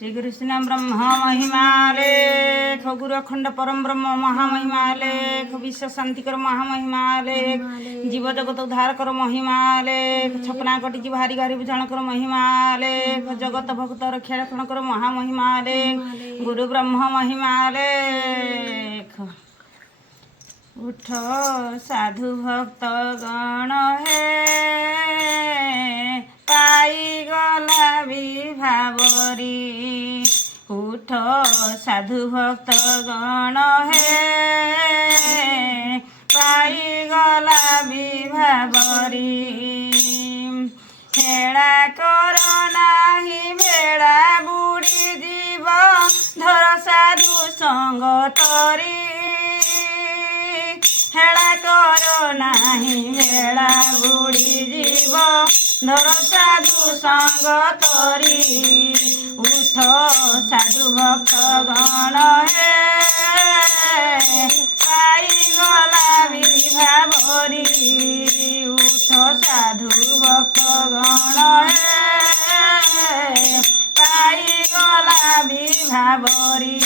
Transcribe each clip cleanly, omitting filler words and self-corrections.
श्री कृष्ण ब्रह्म महिमालेख गुरु अखंड परम ब्रह्म महामहिमालेख विश्व शांतिकर महामहिमालेख जीव जगत उद्धार कर महिमालेख छपना कटी भारी भारी बुझाण कर महिमालेख जगत भक्त रक्षा रक्षण कर महामहिमालेख गुरु ब्रह्म महिमालेख। उठ साधु भक्त गण हे पाई गला विभावरी। उठ साधु भक्त गण हे पाई गला विभावरी। हेड़ा कर नाही बेड़ा बुड़ी जीव धर साधु संग तरी। हेड़ा कर नाही बेड़ा बुड़ी जीव धर साधु संग तरी। उठ साधु भक्त गण हे पाई गला विभावरी। उठ साधु भक्त गण हे पाई गला विभावरी।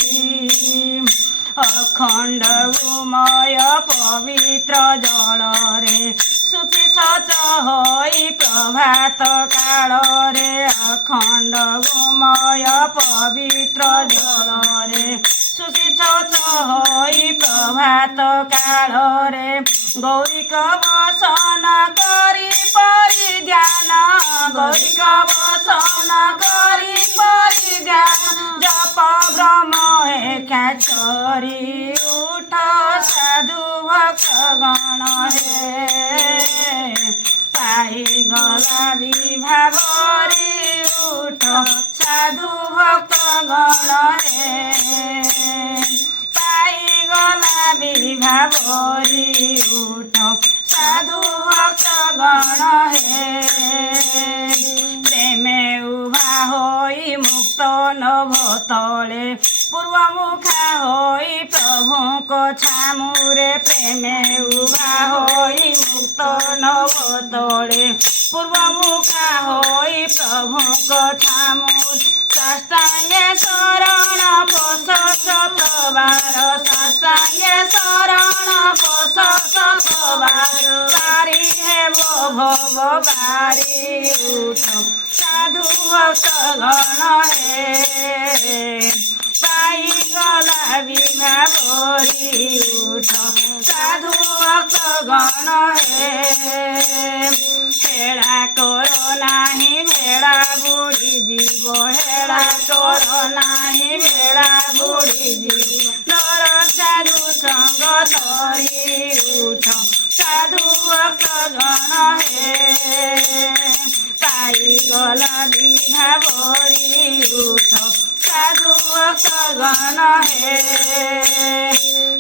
अखंड उमय पवित्र जल रे शुचि सच होई प्रभात काल रे। अखंड उमय पवित्र जल रे शुचि सच होई प्रभात काल रे। गौरिक वसन करी परिध्यान गौरिक वसन करी परिध्यान जप ब्रह्म एका चरी। उठ साधु भक्त गण हे पाई गला विभावरी। उठ साधु भक्त गण हे पाई गला विभावरी। उठ साधु भक्त गण हे प्रेमे उभा होई मुक्त नभ तले पूर्व मुखा होई प्रभु को छामुरे। प्रेमे उभा होई मुक्त नभ तले पूर्व मुखा होई प्रभु को छामुर। साष्टांगे शरण पोष शतबार साष्टांगे शरण पोष शतबार पारी हे भव बारी। उठ साधु भक्त गण हे पाई गला विभावरी। उठ साधु भक्त गण हे हेड़ा कर नाही बेड़ा बुड़ी जीव हेड़ा कर नाही बेड़ा बुड़ी जीव धर साधु संग तरी। उठ साधु भक्त गण हे पाई गला विभावरी। उठ साधु भक्त गण हे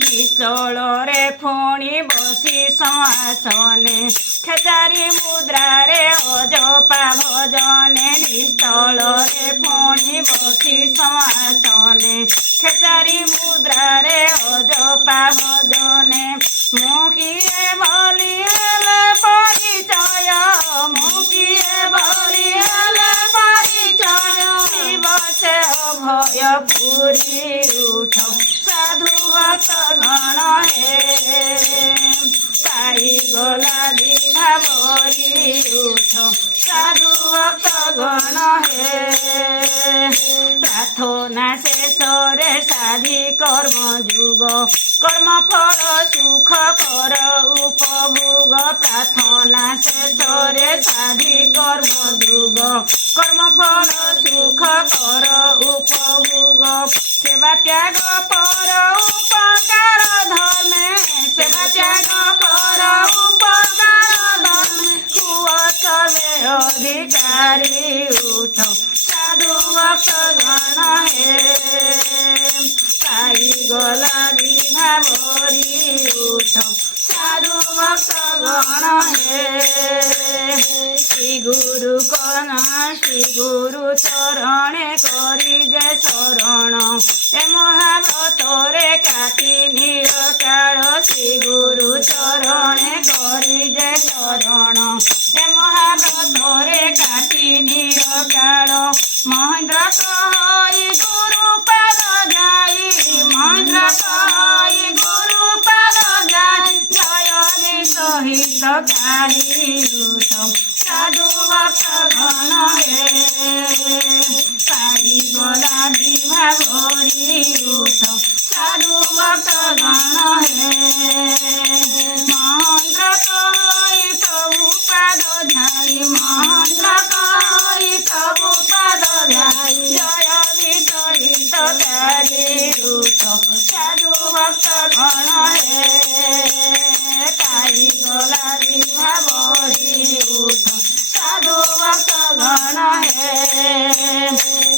विशल रे पुणी बसी समासने खेचारी मुद्रा रे अजपा भजने। विशल रे पुणी बसी समासने खेचारी मुद्रा रे अजपा भजने। मुखिए बलि हेले परिचय मुखिए बलि हेले परिचय शिव से अभय पुरी। उठ साधु भक्त गण हे पाई गला विभावरी। उठ साधु भक्त गण हे प्रार्थना शेष रे साधी कर्म जुग कर्म फल सुख कर उपभोग। प्रार्थना शेष रे साधी कर्म जुग कर्म फल सुख कर उपभोग। सेवा त्याग पर उपकार धर्मे सेवा त्याग पर उपकार धर्मे कुआ सर्वे अधिकारी। उठ साधु भक्त गण हे पाई गला विभावरी। उठ साधु भक्त गण हे श्री गुरु कना श्री गुरु चरणे करी जय शरण ए महाव्रत रे काटी निरकाल। श्री गुरु चरणे करी जय शरण ए महाव्रत रे काटी निरकाल। महेन्द्र कहई हितकारी उत्तम साधु भक्त गण हे पाई गला विभा भरी उत्तम साधु भक्त गण हे महेन्द्र कहि प्रभु पाद ध्याई महेन्द्र कहि प्रभु पाद ध्याई जय हितकारी उत्तम साधु भक्त गण हे पाई गला विभा भरी उत्तम साधु भक्त गण हे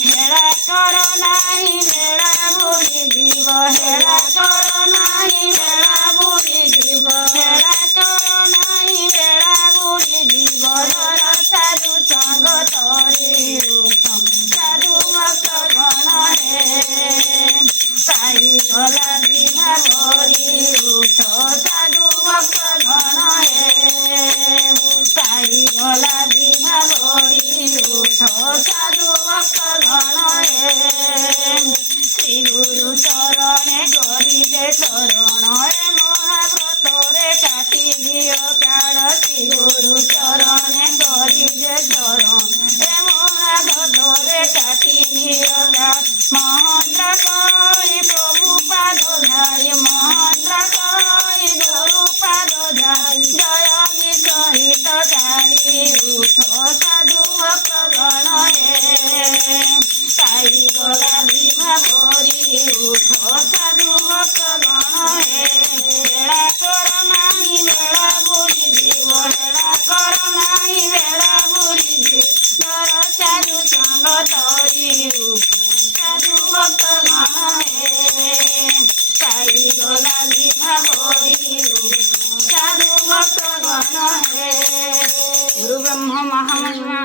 हेला कर नाही मेला भूली जीव हेला कर नाही मेला भूली जीव हेला कर नाही मेला भूली जीव धर साधु संग तरी उत्तम साधु भक्त गण हे पाई गला विभा भरी उत्तम साधु भक्त गण हे पाई गला विभा भरी उत्तम साधु भक्त गण हे श्री गुरु चरणे करी दे शरण हे महाव्रतरे काटी दियो काल श्री गुरु चरणे करी दे शरण हे महाव्रतरे काटी दियो काल महेन्द्र कहि प्रभु पाद ध्याई महेन्द्र कहि गुरु पाद ध्याई जय हितकारी उत्तम साधु भक्त गण हे पाई गला विभा भरी उत्तम साधु भक्त गण हे हेला कर नाही मेला भूली जीव हेला कर नाही मेला भूली जीव धर साधु संग तरी उत्तम साधु भक्त गण हे पाई गला विभा भरी उत्तम साधु भक्त गण हे गुरु ब्रह्म महामहिमा